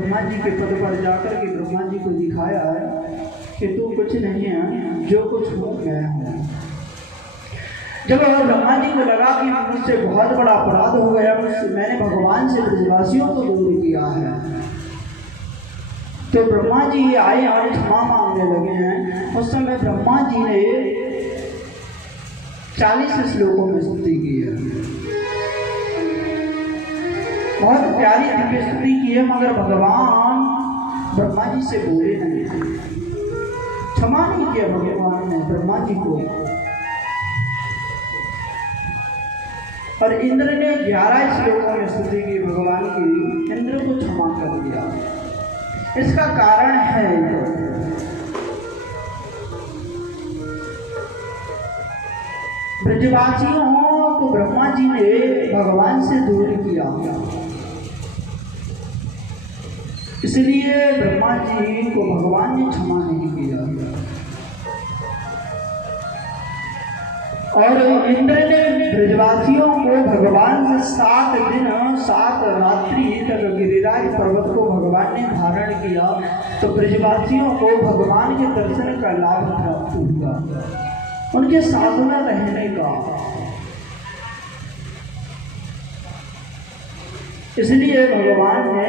ब्रह्मा जी के पद पर जाकर के ब्रह्मा जी को दिखाया है कि तू कुछ नहीं है, जो कुछ हूँ मैं हूँ। जब ब्रह्मा जी को लगा कि मुझसे बहुत बड़ा अपराध हो गया, मैंने भगवान से ब्रजवासियों को दूर किया है, तो ब्रह्मा जी आए और क्षमा मांगने लगे हैं। उस समय ब्रह्मा जी ने 40 श्लोकों में स्तुति की है, बहुत प्यारी दिव्य स्तुति की है, मगर भगवान ब्रह्मा जी से बोले नहीं, क्षमा नहीं किया भगवान ने ब्रह्मा जी को। और इंद्र ने 11 श्लोकों में स्तुति की भगवान की, इंद्र को क्षमा कर दिया। इसका कारण है ब्रजवासियों को ब्रह्मा जी ने भगवान से दूर किया, इसलिए ब्रह्मा जी को भगवान ने क्षमा नहीं किया। और इंद्र ने ब्रजवासियों को भगवान से 7 दिन 7 रात्रि तक गिरिराज पर्वत को भगवान ने धारण किया, तो ब्रजवासियों को भगवान के दर्शन का लाभ प्राप्त हुआ, उनके साथ में रहने का। इसलिए भगवान ने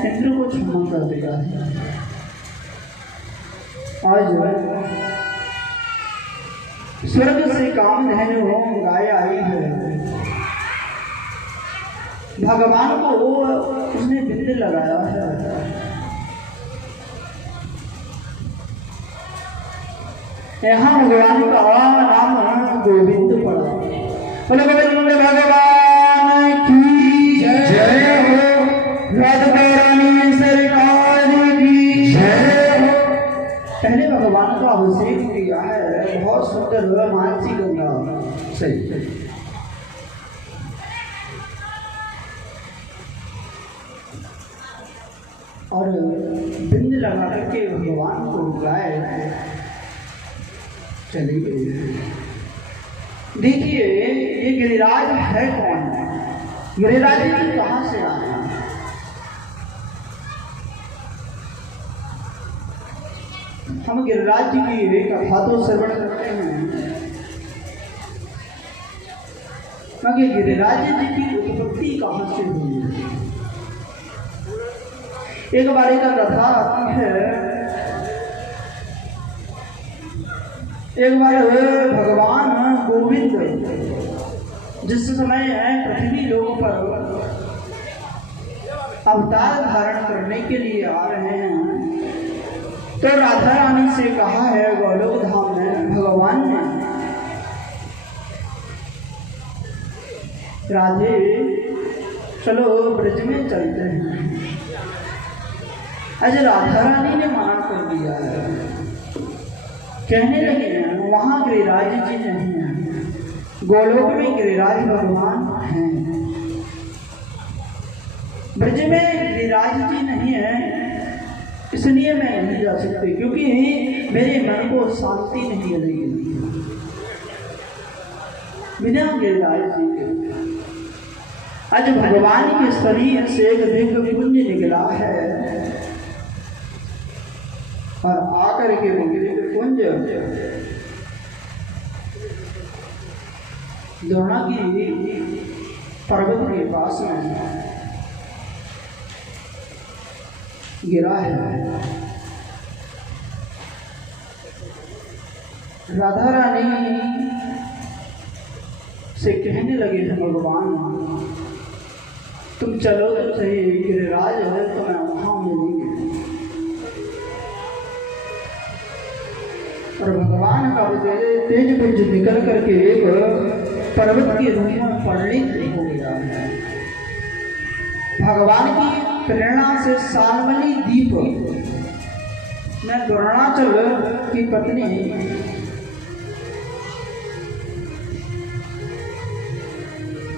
इंद्र को क्षमा कर दिया है। आज स्वर्ग से कामधेनु गाय आई है, भगवान को उसने बिंद लगाया है। यहाँ भगवान का नाम गोविंद पड़ा। बोले गोविंद भगवान की जय हो, राधा रानी सरकार की जय हो। पहले भगवान का अभिषेक किया है, बहुत सुंदर हुआ मानसी गंगा सही। और बिंद लगा करके भगवान को बुलाए चली गई। देखिए ये गिरिराज है कौन? गिरिराज जी कहाँ से आए? हम गिरिराज जी की कथा तो श्रवण करते हैं, मगर गिरिराज जी की उत्पत्ति कहाँ से हुई है? एक बार का कथा आती है, एक बार भगवान गोविंद जिस समय पृथ्वी लोक पर अवतार धारण करने के लिए आ रहे हैं, तो राधा रानी से कहा है गोलोक धाम में भगवान ने, राधे चलो ब्रज में चलते हैं। आज राधा रानी ने मना कर दिया है, कहने लगे हैं वहां गिरिराज जी नहीं है, गोलोक में गिरिराज भगवान हैं, ब्रज में गिरिराज जी नहीं है, इसलिए मैं नहीं जा सकती, क्योंकि मेरे मन को शांति नहीं मिलेगी बिना गिरिराज जी के। आज भगवान के शरीर से एक दिव्य पुंज निकला है, और आकर के पुंज द्रोणागिरी पर्वत के पास में गिरा है। राधा रानी से कहने लगे थे भगवान तुम चलो तो सही, गिरिराज है तो मैं वहां मिलेंगे। और भगवान का तेज पुंज निकल करके एक पर्वत के रूप में परिणित हो गया है। भगवान की प्रेरणा से शाल्मली दीप में द्रोणाचल की पत्नी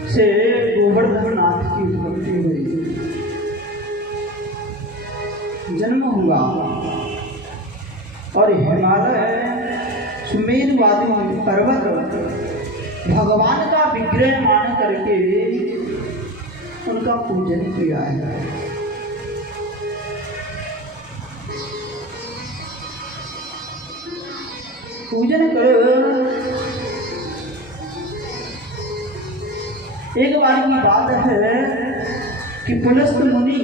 से गोवर्धन नाथ की उत्पत्ति हुई, जन्म हुआ, और हिमालय सुमेर वादी पर्वत भगवान का विग्रह मान करके उनका पूजन किया है। पूजन करो। एक बार की बात है कि पुलस्त मुनि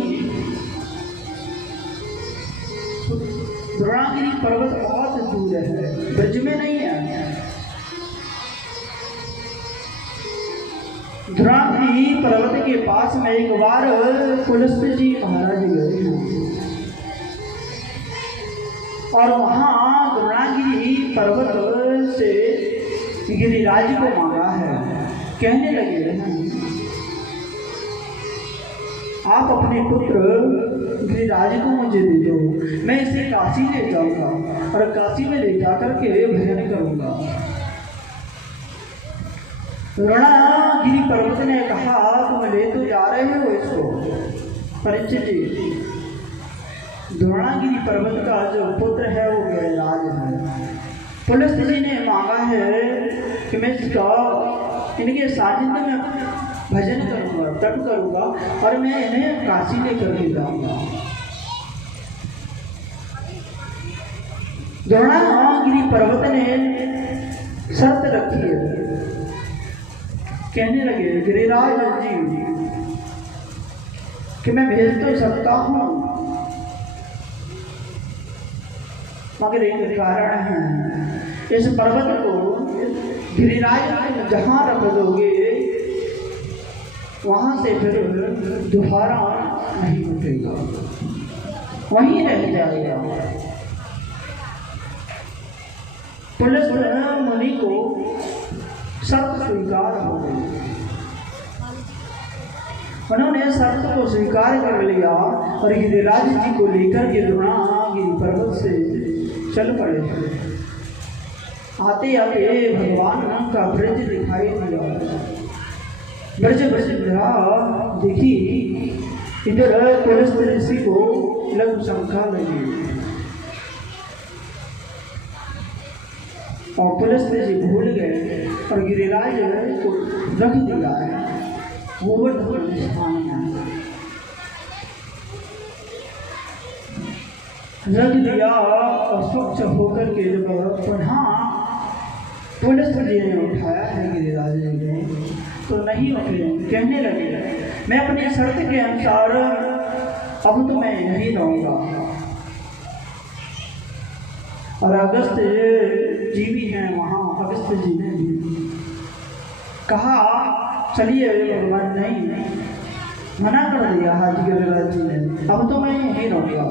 द्रोणागिरी पर्वत बहुत दूर है, ब्रज में नहीं है। द्रोणागिरी पर्वत के पास में एक बार पुलस्त जी महाराज गए और वहां द्रोणागिरी पर्वत से गिरिराज को मांगा है। कहने लगे आप अपने पुत्र गिरिराज को मुझे दे दो, मैं इसे काशी ले जाऊंगा और काशी में ले जाकर के भजन करूंगा। द्रोणागिरी पर्वत ने कहा तुम ले तो जा रहे हो इसको। परीक्षित जी, द्रोणागिरी पर्वत का जो पुत्र है वो गिरिराज है। पुलस्त जी ने मांगा है कि मैं इसका इनके सानिध्य में भजन करूंगा, तप करूंगा और मैं इन्हें काशी लेकर के जाऊंगा। द्रोणागिरी पर्वत ने शर्त रखी है। कहने लगे गिरिराज जी कि मैं भेज तो सकता हूं, मगर एक कारण है, इस पर्वत को गिरिराज जहां रख दोगे वहां से फिर दोबारा नहीं उठेगा, वहीं रह जाएगा। पुलस्त मुनि को शर्त स्वीकार हो गई। उन्होंने शर्त को स्वीकार कर लिया और गिरिराज जी को लेकर के द्रोणागिरी पर्वत से चल पड़े। आते आते भगवान का ब्रज दिखाई दिया। ब्रज देखी, इधर पुलस्त ऋषि को लघु शंका लगी और पुलस्त जी भूल गए और गिरिराज को रख दिया है गोवर्धन स्थान में, रख दिया और स्वच्छ होकर के जब पुनः पुलस्त जी ने उठाया है गिरिराज जी ने तो नहीं उठे। कहने लगे मैं अपनी शर्त के अनुसार अब तो मैं नहीं रहूंगा। और अगस्त जी भी हैं वहाँ, अगस्त जी ने भी कहा चलिए भगवान, नहीं मना कर दिया हाजी गिरिराज जी ने, अब तो मैं यहीं रहूंगा।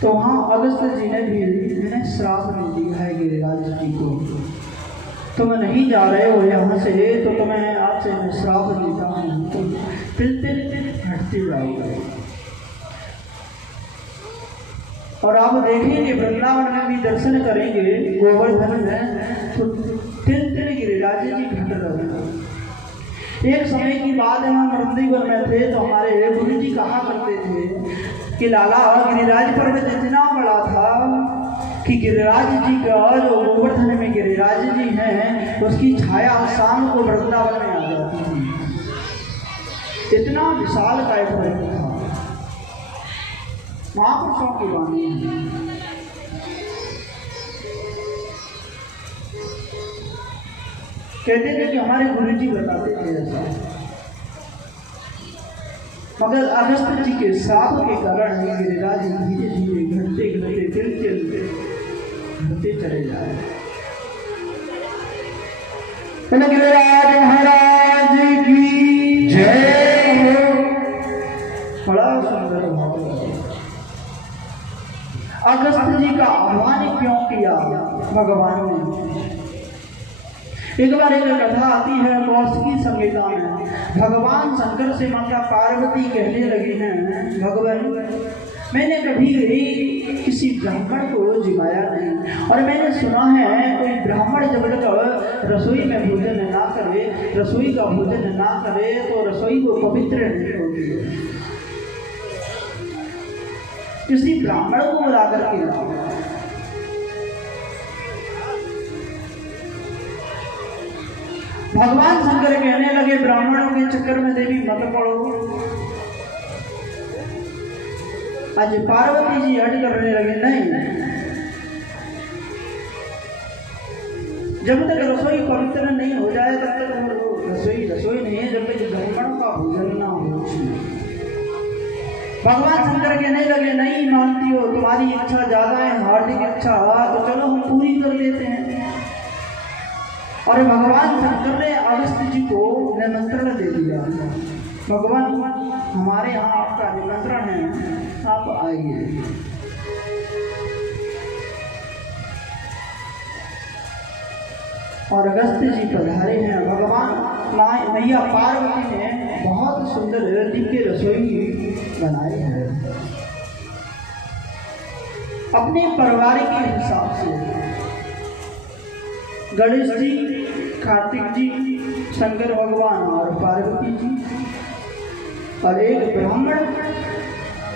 तो वहाँ अगस्त जी ने भी मैंने श्राप दे दिया है गिरिराज जी को, तुम नहीं जा रहे हो यहाँ से तो तुम्हें आपसे मैं श्राप देता हूँ, तुम तिल हटते जाओगे। और आप देखेंगे वृंदावन में भी दर्शन करेंगे गोवर्धन में तो तिल गिरिराज जी घट रहे। एक समय की बात है, हम वृंदावन में थे तो हमारे गुरु जी कहा करते थे कि लाला गिरिराज पर्वत इतना बड़ा था कि गिरिराज जी का जो गोवर्धन में गिरिराज जी हैं उसकी छाया शाम को वृंदावन में आ जाती थी। इतना विशाल काय पर्वत था। महापुरुषों की वाणी है। कहते थे कि हमारे गुरु जी बताते थे ऐसा, मगर अगस्त जी के श्राप के कारण गिरिराज धीरे धीरे घटते घटते घटते चले जाए। गिरिराज महाराज की जय हो। बड़ा सुंदर भाव। अगस्त जी का आह्वान क्यों किया भगवान ने? एक बार एक कथा आती है कौशिकी संहिता में। भगवान शंकर से माता पार्वती कहने लगी हैं, भगवान मैंने कभी किसी ब्राह्मण को जिमाया नहीं, और मैंने सुना है कोई ब्राह्मण जब तक रसोई में भोजन ना करे, रसोई का भोजन ना करे तो रसोई को पवित्र नहीं होगी। किसी ब्राह्मण को बुला करके लाओ। भगवान शंकर कहने लगे ब्राह्मणों के चक्कर में देवी मत पड़ो। आज पार्वती जी हट करने लगे, नहीं जब तक रसोई पवित्र नहीं हो जाए तब तक वो रसोई नहीं है, जब तक ब्राह्मण का भोजन ना हो। भगवान शंकर कहने लगे नहीं मानती हो, तुम्हारी इच्छा ज्यादा है, हार्दिक इच्छा, तो चलो हम पूरी कर देते हैं। और भगवान शंकर ने अगस्त्य जी को निमंत्रण दे दिया, भगवान हमारे यहाँ आपका निमंत्रण है, आप आइए। और अगस्त्य जी पधारे हैं। भगवान मैया पार्वती ने बहुत सुंदर दिव्य रसोई बनाई है अपने परिवार के हिसाब से। गणेश जी, कार्तिक जी, शंकर भगवान और पार्वती जी, और एक ब्राह्मण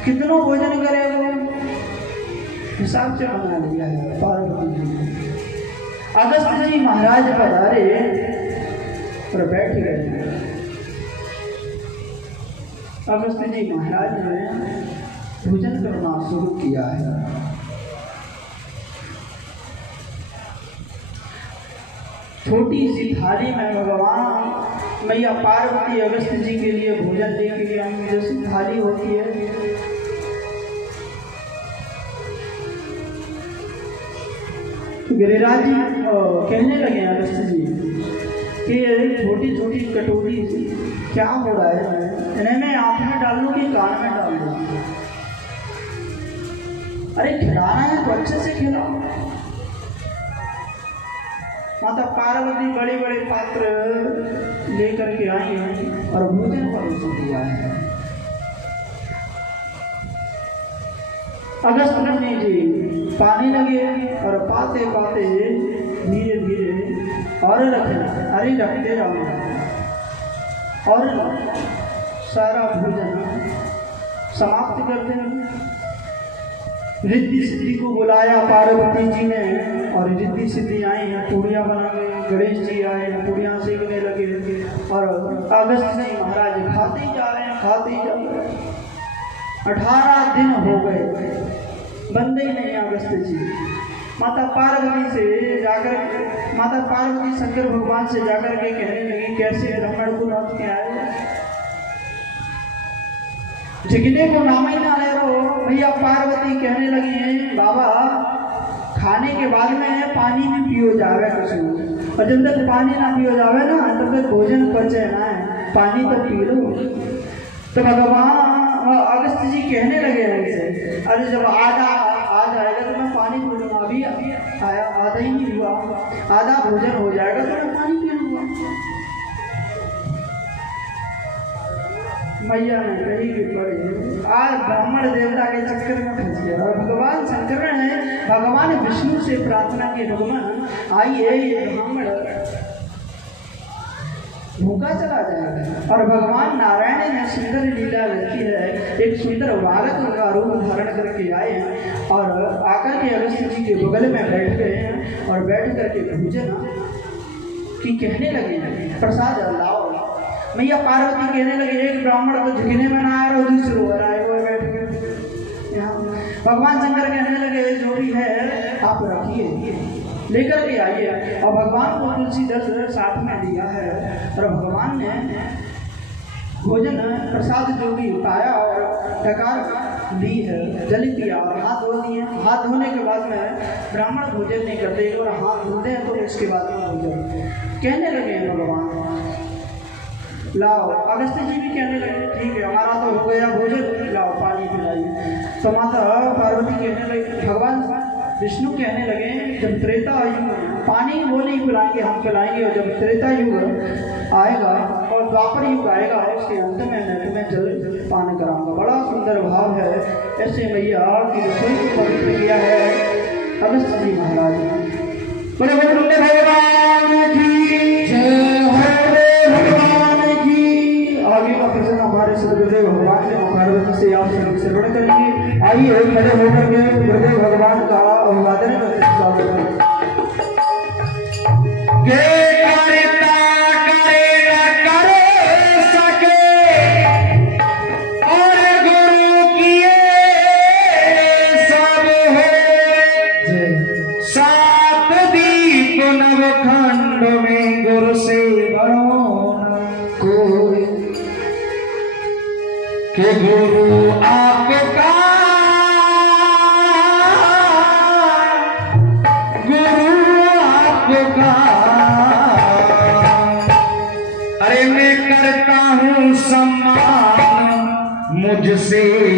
कितनों भोजन करे वो हिसाब से बना लिया है पार्वती जी ने। अगस्त्य जी महाराज पधारे और बैठ गए। अगस्त्य जी महाराज ने भोजन करना शुरू किया है। छोटी सी थाली में भगवान मैया पार्वती अगस्त्य जी के लिए भोजन लेके आई, जैसी थाली होती है। गिरिराज जी कहने लगे अगस्त्य जी कि छोटी छोटी कटोरी क्या हो रहा है, इन्हें मैं आँख में डाल लूँ कि कान में डाल दूँ? अरे खिलाना है तो अच्छे से खिलाओ। माता पार्वती बड़े बड़े पात्र लेकर के आई हैं और भोजन परोस दिया है। अगस्त्य जी पानी लगे और पाते पाते धीरे धीरे और रखते जाओ और सारा भोजन समाप्त करते हैं। रिद्धि सिद्धि को बुलाया पार्वती जी ने और रिद्धि सिद्धि आई हैं, पूड़ियाँ बना गए। गणेश जी आए, पूड़ियाँ सेकने लगे और अगस्त्य जी महाराज खाते ही जा रहे हैं, खाते ही जा रहे हैं। 18 दिन हो गए, बंदे ही नहीं अगस्त्य जी। माता पार्वती शंकर भगवान से जाकर के कहने लगी कैसे ब्राह्मण को रात के आए, जिगने को नाम ही ना ले रहो। भैया पार्वती कहने लगी हैं बाबा खाने के बाद में पानी भी पियो जावे कुछ, और जब तक पानी ना पियो जावे ना तब तक भोजन पचे ना है, पानी तो पी लो। तो भगवान अगस्त्य जी कहने लगे हैं अरे जब आ जाएगा तो मैं पानी पी लूँगा, अभी आधा ही नहीं हुआ, आधा भोजन हो जाएगा तो मैं पानी पी लूँगा। मैया ने कही कि पड़े आज ब्राह्मण देवता के चक्कर में फंस गया। और भगवान शंकर ने भगवान विष्णु से प्रार्थना की भगवान आइए ये ब्राह्मण भूखा चला जाएगा। और भगवान नारायण ने सुंदर लीला रखी है, एक सुंदर बालक का रूप धारण करके आए हैं और आकर के अगस्त्य जी के बगल में बैठ गए हैं और बैठ करके भोजन की कहने लगे प्रसाद लाओ। मैया पार्वती कहने लगे एक ब्राह्मण तो झुकने में ना आया और दूसरे हो रहा है वो बैठ गए यहाँ। भगवान शंकर कहने लगे जो भी है आप रखिए लेकर के आइए। और भगवान को तुलसी दल साथ में दिया है और भगवान ने भोजन प्रसाद जो भी पाया और डकार ली है, जल पिया और हाथ धो दिए। हाथ धोने के बाद में ब्राह्मण भोजन नहीं करते और हाथ धोते हैं तो इसके बाद में भोजन कहने लगे हैं भगवान लाओ। अगस्त्य जी भी कहने लगे ठीक है हमारा तो हो गया भोजन, लाओ पानी पिलाइए। तो माता पार्वती कहने लगे, भगवान विष्णु कहने लगे जब त्रेता युग पानी वो नहीं पिलाएंगे हम पिलाएंगे, और जब त्रेता युग आएगा और द्वापर युग आएगा उसके अंत में मैं तुम्हें जल पान कराऊंगा। बड़ा सुंदर भाव है। ऐसे मैया की रसोई को पवित्र किया है अगस्त्य जी महाराज। बड़े बड़े भगवान की जय आगे का प्रश्न हमारे गुरुदेव भगवान ने पार्वती से आप सभी से बड़े करेंगे। आइए खड़े होकर के गुरुदेव भगवान का अभिवादन करते स्वागत है। कि गुरु आपका, गुरु आपका। अरे मैं करता हूँ सम्मान मुझसे